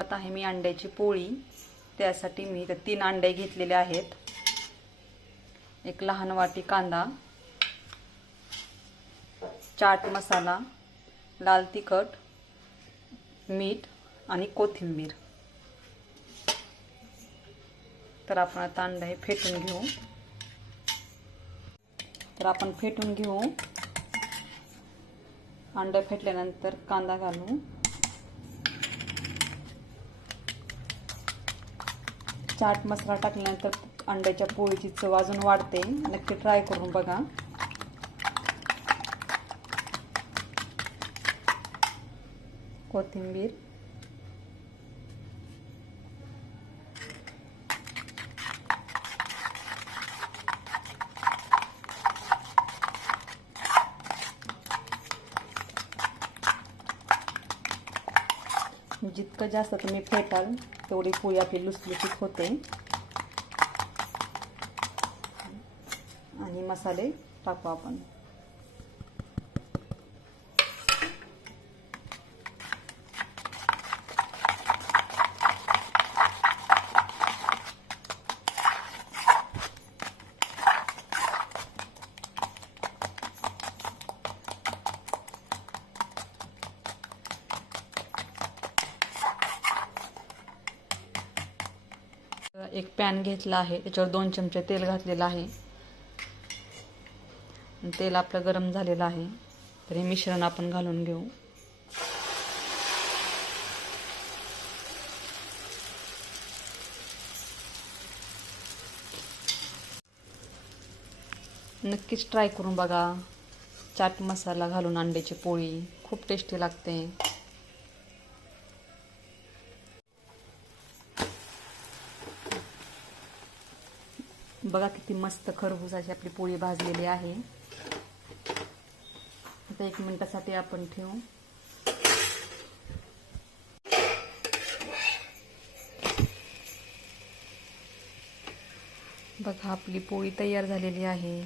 आता आहे मी अंड्याची पोळी। त्यासाठी मी 3 अंडे घेतलेले आहेत, एक लहान वाटी कांदा, चाट मसाला, लाल तिखट, मीठ आणि कोथिंबीर। तर आपण आता अंडे फेटून घेऊ। अंडे फेटल्यानंतर कांदा घालू। चाट मसाला टाकल्यानंतर अंड्याच्या पोळीची चव अजून वाढते, नक्की ट्राय करून बघा। कोथिंबीर, जितकं जास्त तुम्ही फेटाल तेवढी पोळी आपली लुसलुसीत होते। आणि मसाले टाकू आपण। एक पॅन घेतला आहे, त्याच्यावर 2 चमचे तेल घातलेलं आहे। तेल आपलं गरम झालेलं आहे, तर हे मिश्रण आपण घालून घेऊ। नक्कीच ट्राय करून बघा। चाट मसाला घालून अंड्याची पोळी खूप टेस्टी लागते। बघा किती मस्त खरबुजाची आपली पोळी भाजलेली आहे। आता 1 मिनिटासाठी आपण ठेवू। बघा आपली पोळी तयार झालेली आहे।